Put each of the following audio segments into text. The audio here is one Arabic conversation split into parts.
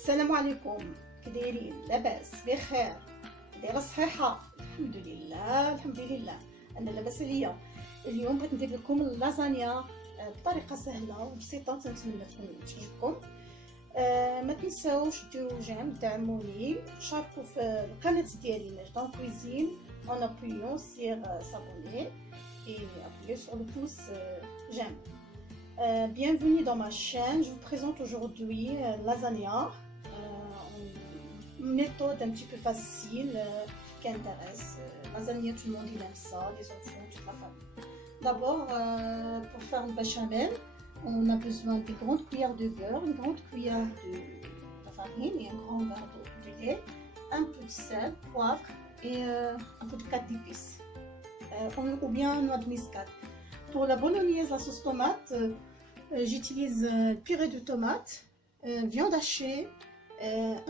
السلام عليكم. كي دايرين؟ لاباس بخير؟ دايره صحيحه؟ الحمد لله الحمد لله انا لاباس عليا. اليوم بغيت ندير لكم اللازانيا بطريقه سهله وبسيطه، تنتمنى تكون تعجبكم. ما تنساوش ديروا جيم، دعموني، شاركوا في القناه ديالي نجدان كويزين en appuyant sur s'abonner et appuyez sur le pouce j'aime. Bienvenue dans ma chaîne. Je vous présente aujourd'hui lasagna, une méthode un petit peu facile qui intéresse. Lasagna, tout le monde il aime ça, les enfants, toute la famille. D'abord, pour faire le béchamel, on a besoin de grandes cuillères de beurre, une grande cuillère de farine et un grand verre de lait, un peu de sel, poivre et un peu de pâte d'épices ou bien noix de muscade. Pour la bolognaise, la sauce tomate, j'utilise purée de tomate, viande hachée,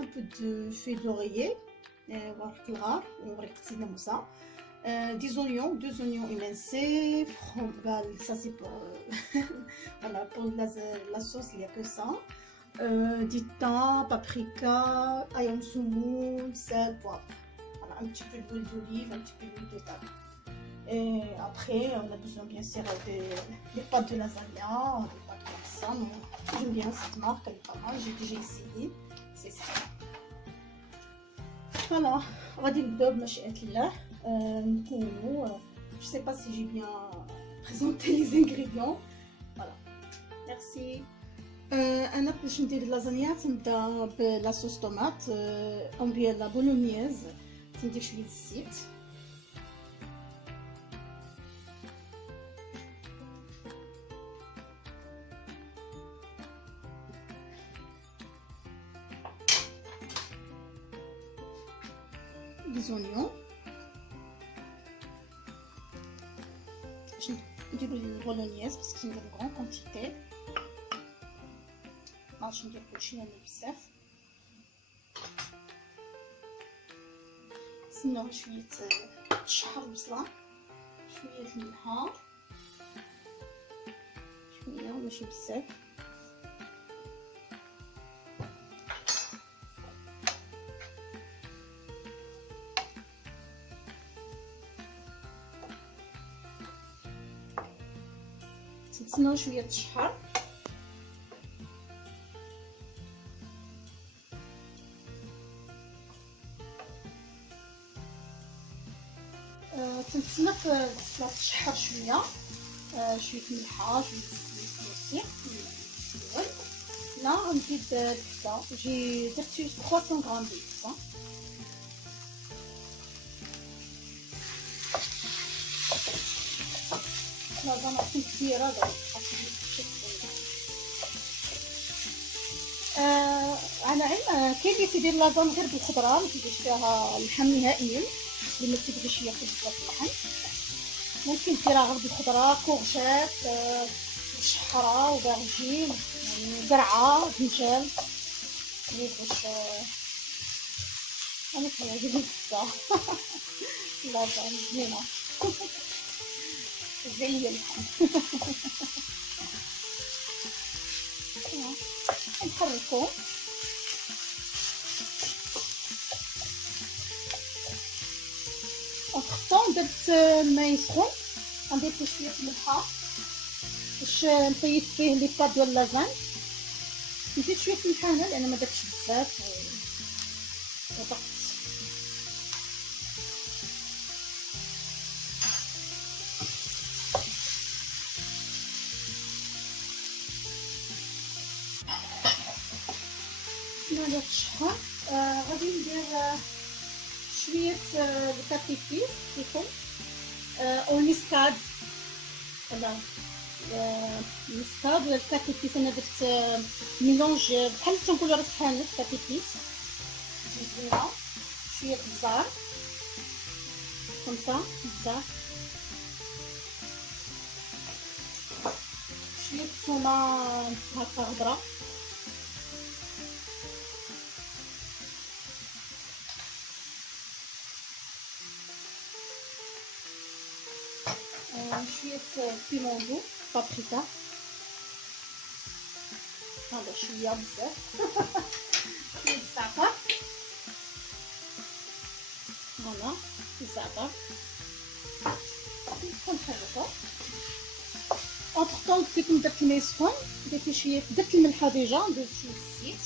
un peu de feuilles d'oreiller, des oignons, 2 oignons émincés, ça c'est pour, voilà, pour la sauce, il n'y a que ça. Du thym, paprika, ail semoule, sel, poivre. Voilà, un petit peu d'huile d'olive, un petit peu d'huile de table. Et après, on a besoin bien sûr des pâtes de lasagna, des pâtes comme ça. J'aime bien cette marque, elle est pas mal, j'ai déjà essayé, c'est ça. Voilà, غادي نبداو بمشيئة الله. Je sais pas si j'ai bien présenté les ingrédients. Voilà, merci. أنا باش ندير اللازانيا تنبدا بلا صوص طوماط، ندير لا بولونييز، تندير شويه الزيت. des oignons. Je vais des bolognaise parce que c'est une grande quantité. Je vais dire que je suis un épicerie. Sinon, je vais شحر بصلة، شوية الملح، شوية ماشي بزاف. تنتسناو شويه تشحر. تنتسنى في البصله تشحر شويه، شويه ملحه، شويه زيت الاول. لا غنزيد الكبسه، درت 300 غرام ديال الكبسه. لازانيا كبيره على علم كاين اللي تيدير لازانيا غير بالخضره، ما تيديرش فيها اللحم نهائيا، اللي ما تيبغيش ياكل بزاف اللحم ممكن ديرها غير بالخضره، كورجات وشحره وبرجين وقرعه دجاج. باش انا كيعجبني بزاف لازانيا زوينه زي اللحم. نحركو اونتخ درت الماء يسخن، غندير فيه شويه ملحه باش نطيب فيه لي باد ديال اللازان. نزيد شويه ملحه هنا لان ما درتش بزاف وضغط. هنا تشحر. غادي ندير شويه الكاتيفيس كيكون او مسكاد، ولا مسكاد ولا الكاتيفيس. انا درت ميلونج بحال تنقولوا راس حانوت كاتيفيس زوينه. شويه الزعر كمسه، الزعر، شويه الثومه هكا خضرا، شويه بيمون دو، بابريكا، هذا شويه بزاف شويه الزعتر. فوالا الزعتر ونحركو. اونتر طون كيكون درت الماء سخون، درت فيه شويه، درت الملحه ديجا، ندير شويه الزيت.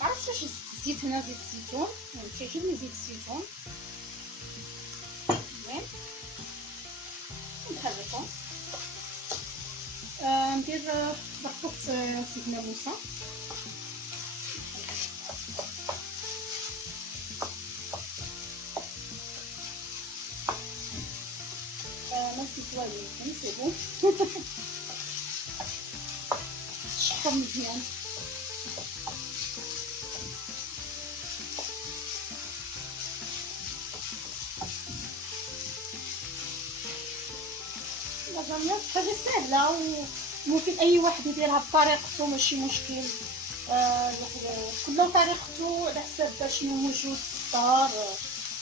معرفتش واش الزيت هنا زيت الزيتون، يعني كيعجبني زيت الزيتون. مزيان نحركو. ندير بقطة سيدنا موسى. ما سيتواليتي سي بون. شحر مزيان. لازانيا حاجه سهله وممكن اي واحد يديرها بطريقته، ماشي مشكل. كل طريقته على حساب شنو موجود في الدار.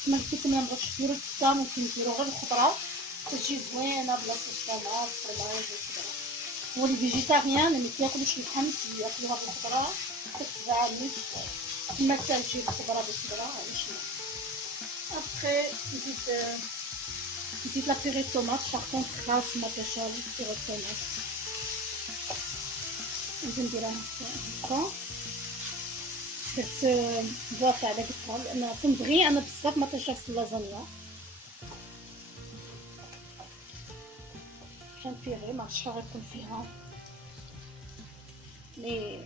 كما قلت لكم، مبغيتش ديروا الدكه ممكن ديروا غير الخضره، تجي زوينه بلا صوص طوماط فرماج وكذا. هو اللي فيجيتاريان اللي كياكلوش اللحم ياكلوها بالخضره، كتبع الميت كما تجي الخضره بالخضره. ماشي ابخي نزيد لا بيري طوماط. باغ كونطخ خاص ما كاينش بيري طوماط، نزيد نديرها هكا. درت بواطه على قدها لان تنبغي انا بزاف ما تنشرب في اللازانيا. كان بيري ما عرفتش غيكون فيها مي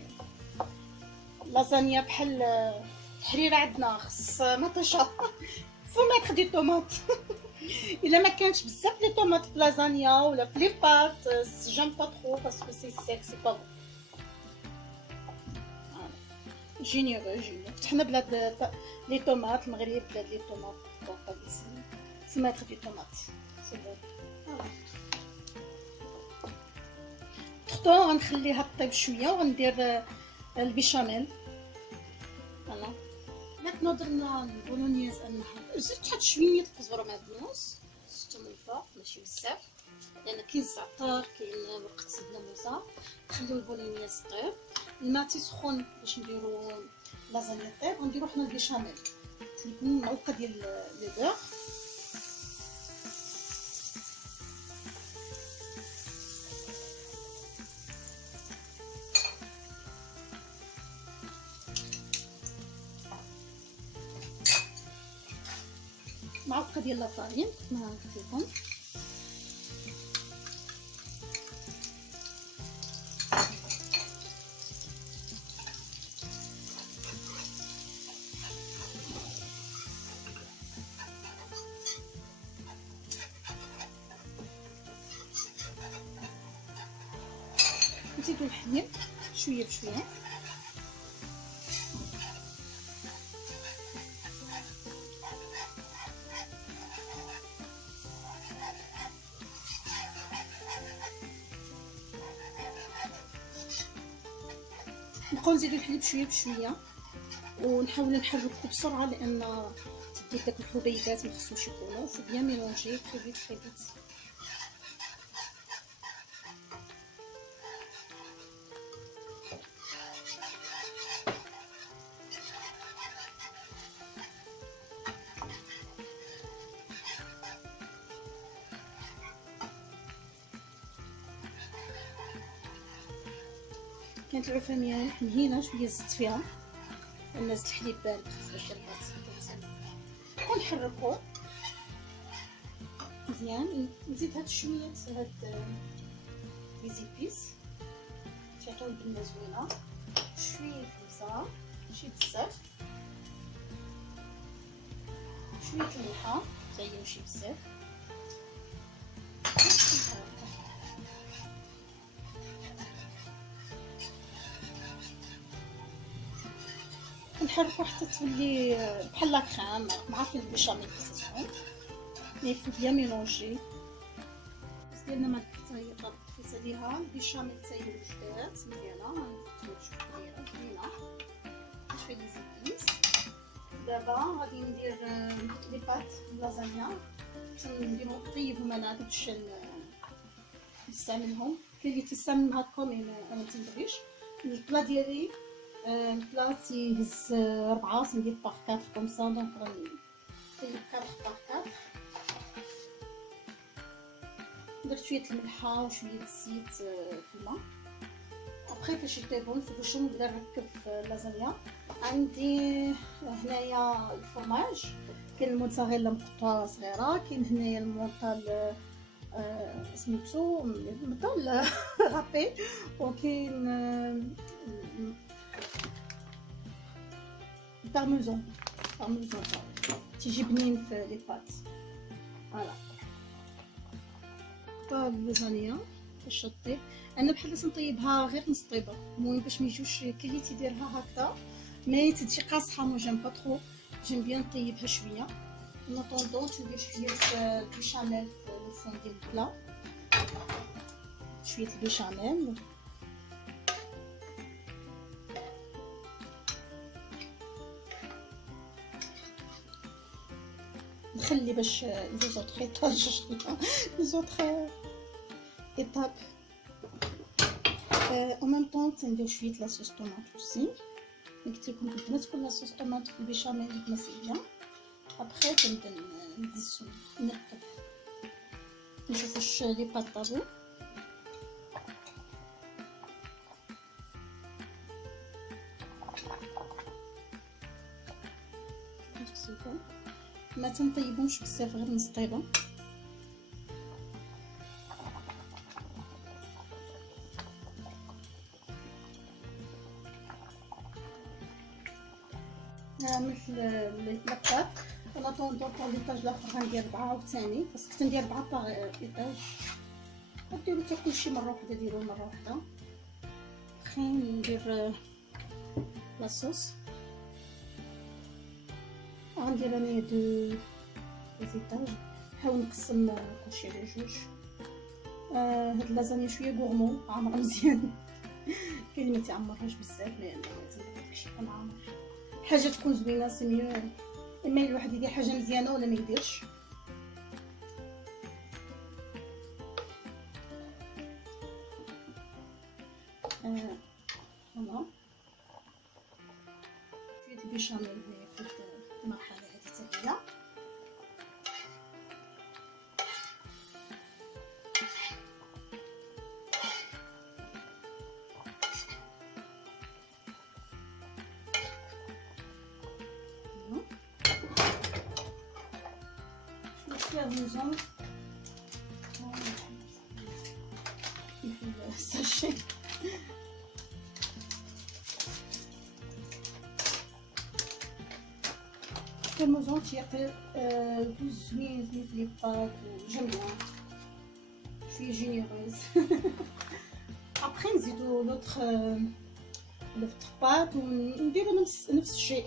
لازانيا بحال الحريره عندنا خص ما تنشرب فو ميتر دي طوماط. الا ما كانش بزاف لي طوماط في لازانيا ولا في لي بات جام با ترو باسكو سي سيك سي با بون. جينيرو فتحنا بلاد لي طوماط المغرب، بلاد لي طوماط بورطوغيسي فو ميتر دي طوماط سي بون. طون غنخليها طيب شويه وغندير البيشاميل. فوالا ميتنو درنا البولونياز. زدت واحد شويه القزبره مع الدنوس، زدتو من الفوق ماشي بزاف لان كاين الزعتر كاين ورقه سيدنا موسى. نخليو البولونياز طيب، الماء تيسخن باش نديرو لازانيا طيب، ونديرو حنا البيشاميل تكون معلقه ديال لي بور. معلقه ديال لافارين كما قلت لكم. نزيدو الحليب شويه بشويه. نبقاو نزيدو الحليب شويه بشويه ونحاولوا نحركو بسرعه لان تدي داك الحبيبات ما خصهمش يكونوا. فو بيان ميلونجي تري فيت تري فيت. كانت العفانيه مهينه شويه زدت فيها لان زدت الحليب بارد باش يربط. ونحركو مزيان. نزيد هاد شويه هاد لي زيبيس تعطيو البنه زوينه. شويه الفلفل ماشي بزاف، شويه الملحه حتى هي ماشي بزاف. نحركو حتى تولي بحال لا كريم مع البيشاميل كتسخن. مي فو بيان ميلونجي. ديالنا ما هي طابت الفيسه ديالها. البيشاميل حتى هي وجدات مزيانه، نشوف دايره زوينه شويه لي زيبيس. دابا غادي ندير لي بات لازانيا. نديرو طيب هما انا باش نستعملهم. كاين اللي تيستعمل هكا مي انا متنبغيش. البلا ديالي البلا تيهز 4 ندير باغ 4 كومسا، دونك غنطيب 4 باغ 4. درت شويه الملحه وشويه الزيت في الماء. ابخي فاش يطيبون باش نبدا نركب في اللازانيا. عندي هنايا الفرماج، كاين الموتزاريلا مقطعه صغيره، كاين هنايا المونطال سميتو مونطال رابي، وكاين البارميزون تيجي بنين في لي بات. فوالا اللازانيا باش طيب. انا بحال نطيبها غير نص طيبه، المهم باش ما يجوش كاين اللي تيديرها هكذا مي تجي قاصحه. مو جيم با ترو، جيم بيان نطيبها شويه. نطوندو ندير شويه البيشاميل في الفون ديال البلا، شويه البيشاميل. نخلي باش لي زوطخ ايطاج لي زوطخ ايطاب. او ميم طون تندير شويه لاصوص طوماط اوسي. قلت لكم البنات كل لاصوص طوماط في البيشاميل مزيان. ابخي كنبدا نهزو نركب نشوف واش لي بات طابو. ما تنطيبهمش بزاف، غير نص طيبه. مثل الباط انا طوندو طون ليطاج الاخر غندير 4 عاوتاني، خاصك تندير 4 باغ ايطاج. ديرو حتى كلشي مره واحده، ديروه مره واحده. خين ندير لاصوص. غندير انايا دو ايطاج، نحاول نقسم كلشي على جوج. هاد اللازانيا شويه غورمون، عامره مزيان. كاين اللي ما تعمرهاش بزاف لان داكشي كان عامر. حاجه تكون زوينه سي ميو، اما الواحد يدير حاجه مزيانه ولا ما يديرش. فوالا شويه البيشاميل هي في المرحله هذه تاعي. parmesan sachet. parmesan تيعطي بوز زوين في لي بات وجيم بيان. شويه جينيروز. ابخي نزيدو لوطخ بات ونديرو نفس الشيء.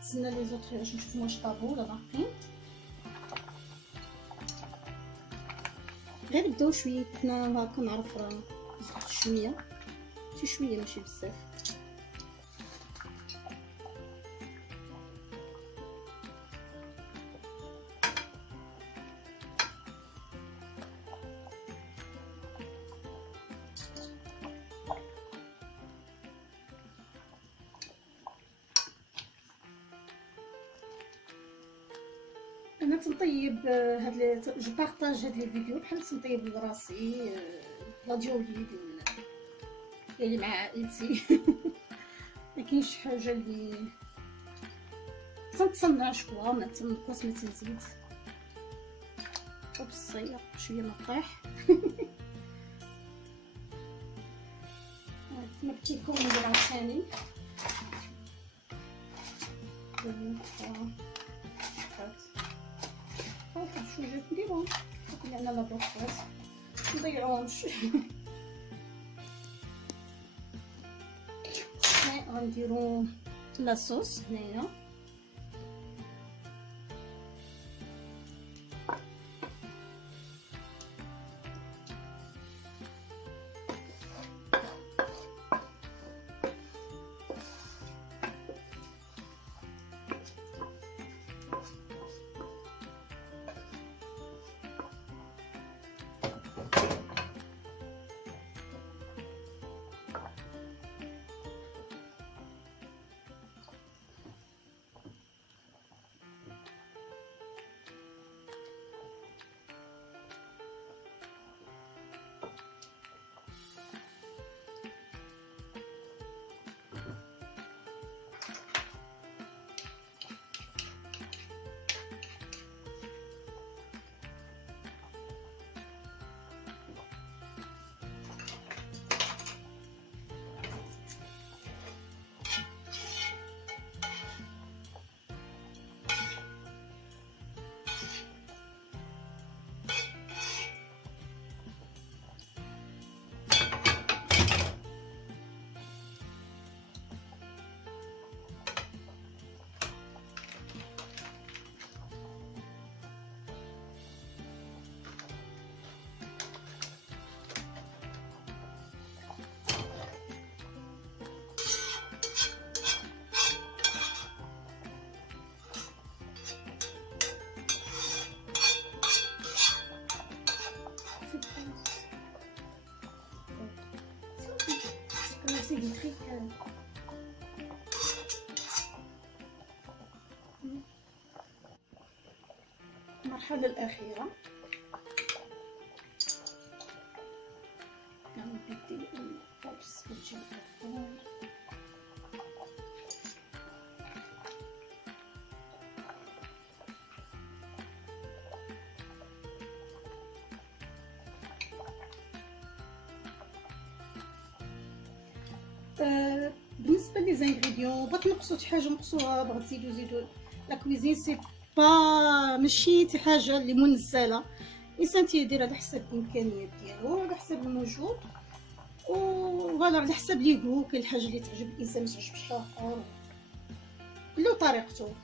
نستنى لي زوطخ باش نشوفو واش طابو ولا باقيين. غير نبداو شويه حنا هاكا نعرف نزيد شويه شي شويه ماشي بزاف. انا تنطيب هاد جو بارطاج هاد لي فيديو بحال تنطيب لراسي لا ديولي ديالي مع عائلتي. ما كاينش حاجه اللي تنتصنع شكوى ما تنقص ما تنزيد وبالصيق شويه ما طيح. كما قلت لكم ندير عاوتاني شويه نديرهم كنا انا لا بروكاط نضيعوهمش. غنديرو لاصوص هنايا. المرحله الاخيره نبدي الخبز ونجيب الكرتون. بالنسبه لي زانغريديون بغات نقصوا شي حاجه نقصوها، بغات زيدوا لا كويزين سي با ماشي شي حاجه اللي منزله، الانسان تيدير على حسب الامكانيات ديالو، على حسب الموجود، وفوالا على حسب ليغو. كاين الحاجه اللي تعجب الانسان ما تعجبش شي اخر، كل طريقته.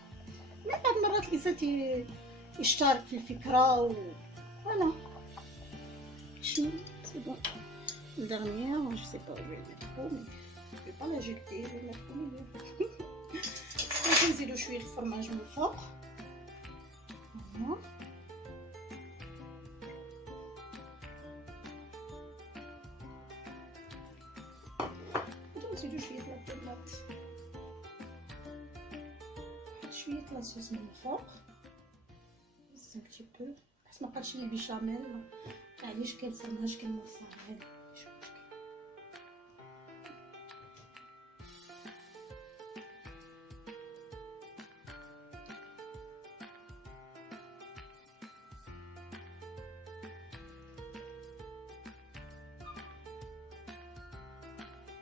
من بعض المرات الانسان يشترك في الفكره فوالا. شنو سي بون dernière je sais pas où je vais le mettre trop mais je vais pas l'injecter, je vais le mettre au milieu. نزيدو شويه الفرماج من الفوق. نزيدو شويه البيضات، نحط شويه لاصوص من الفوق بس un petit peu باش ما بقاش لي بيشاميل. معليش كاين فرماج كاين موزاريلا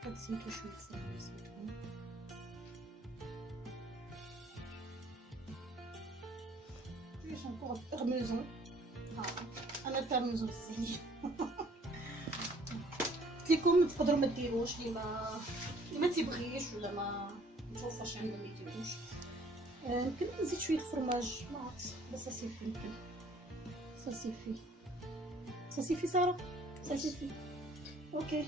نزيدو شويه زيت الزيتون. جوست نكون بارميزون. انا بارميزون بزاف. قلت لكم تقدروا ما ديروش اللي ما تيبغيش ولا ما متوفرش عنده ما يديروش. يمكن نزيد شويه الفرماج ما عرفتش بس صافي. يمكن صافي ساره صافي اوكي.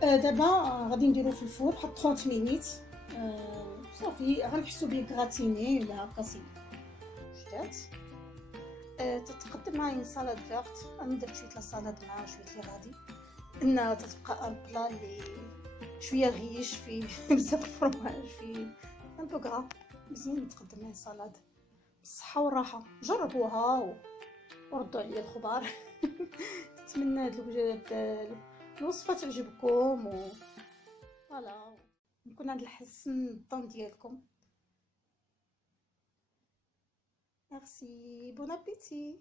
دابا غادي نديرو في الفور واحد 30 مينيت. صافي غنحسو بيه كغاتيني ولا هكا سي جدات. تتقدم معايا سالاد فيرت. انا درت شويه لاصالاد مع شويه لي غادي انها تتبقى ان بلا لي شويه غيش فيه بزاف الفرماج فيه ان بو غرا. مزيان تقدم معايا سالاد بالصحه والراحه. جربوها وردوا عليا الخبار. نتمنى هاد الوصفه تعجبكم فوالا نكون عند الحسن الظن ديالكم. ميرسي، بون ابيتي.